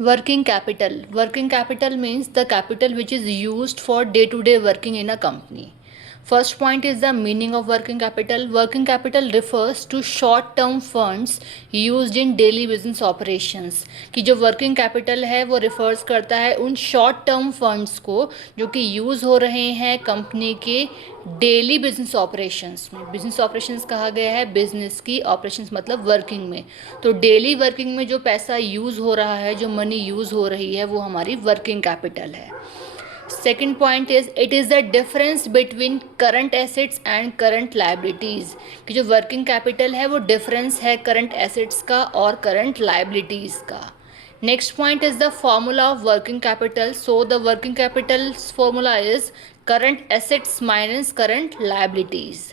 Working capital means the capital which is used for day-to-day working in a company. First point is the meaning of working capital. Working capital refers to short-term funds used in daily business operations. कि जो working capital है वो refers करता है उन short-term funds को जो कि use हो रहे हैं कंपनी के डेली बिजनेस ऑपरेशंस में. बिजनेस ऑपरेशंस कहा गया है बिजनेस की, ऑपरेशंस मतलब वर्किंग में. तो डेली वर्किंग में जो पैसा यूज़ हो रहा है, जो मनी यूज़ हो रही है, वो हमारी वर्किंग कैपिटल है. Second point is it is the difference between current assets and current liabilities. कि जो वर्किंग कैपिटल है वो डिफरेंस है करंट एसेट्स का और करंट लाइबिलिटीज़ का. Next point is the formula of working capital. So the working capital's formula is current assets minus current liabilities.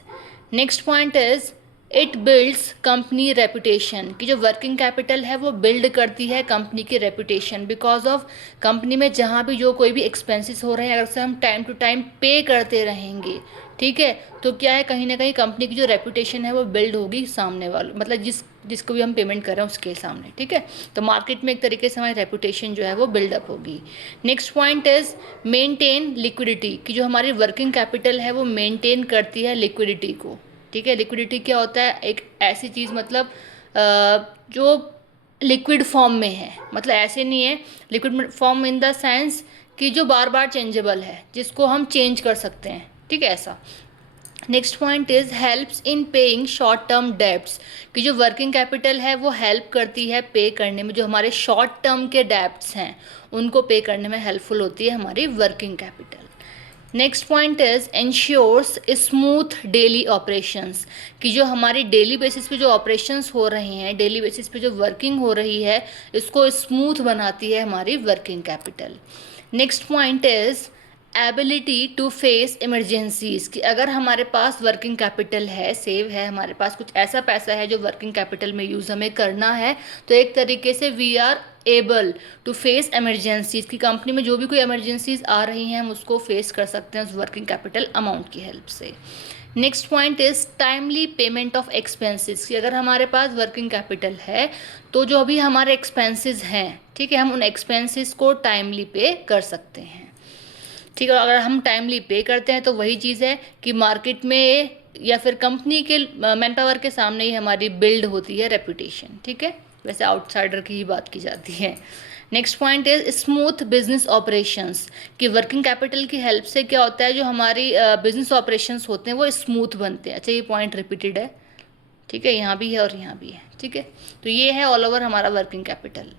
Next point is it builds company reputation. कि जो working capital है वो build करती है company की reputation because of company में जहाँ भी जो कोई भी expenses हो रहे हैं अगर से हम time to time पे करते रहेंगे, ठीक है, तो क्या है कहीं ना कहीं कंपनी की जो रेपुटेशन है वो बिल्ड होगी सामने वालों, मतलब जिसको भी हम पेमेंट कर रहे हैं उसके सामने, ठीक है. तो मार्केट में एक तरीके से हमारी रेपुटेशन जो है वो बिल्डअप होगी. Next point is maintain liquidity. कि जो हमारी वर्किंग कैपिटल है वो मेंटेन करती है लिक्विडिटी को, ठीक है. लिक्विडिटी क्या होता है? एक ऐसी चीज़ मतलब जो लिक्विड फॉर्म में है, मतलब ऐसे नहीं है, liquid form in the sense कि जो बार बार चेंजेबल है, जिसको हम चेंज कर सकते हैं, ठीक है, ऐसा. Next point is helps in paying short term debts. कि जो वर्किंग कैपिटल है वो हेल्प करती है पे करने में, जो हमारे शॉर्ट टर्म के डेब्ट्स हैं उनको पे करने में हेल्पफुल होती है हमारी working capital. Next point is ensures smooth daily operations. कि जो हमारी डेली बेसिस पे जो ऑपरेशंस हो रहे हैं, डेली बेसिस पे जो वर्किंग हो रही है, इसको स्मूथ बनाती है हमारी working capital. Next point is ability to face emergencies. कि अगर हमारे पास वर्किंग कैपिटल है, सेव है, हमारे पास कुछ ऐसा पैसा है जो वर्किंग कैपिटल में यूज़ हमें करना है, तो एक तरीके से we are able to face emergencies. की कंपनी में जो भी कोई एमरजेंसीज आ रही हैं हम उसको फेस कर सकते हैं उस वर्किंग कैपिटल अमाउंट की हेल्प से. Next point is timely payment of expenses. कि अगर हमारे पास वर्किंग कैपिटल है तो जो भी हमारे एक्सपेंसेस हैं, ठीक है, हम उन एक्सपेंसेस को टाइमली पे कर सकते हैं, ठीक है. अगर हम टाइमली पे करते हैं तो वही चीज़ है कि मार्केट में या फिर कंपनी के मैन पावर के सामने ही हमारी बिल्ड होती है रेपुटेशन, ठीक है. वैसे आउटसाइडर की ही बात की जाती है. Next point is smooth business operations. कि वर्किंग कैपिटल की हेल्प से क्या होता है, जो हमारी बिजनेस ऑपरेशंस होते हैं वो स्मूथ बनते हैं. अच्छा, ये पॉइंट रिपीटेड है, ठीक है, यहाँ भी है और यहाँ भी है, ठीक है. तो ये है ऑल ओवर हमारा वर्किंग कैपिटल.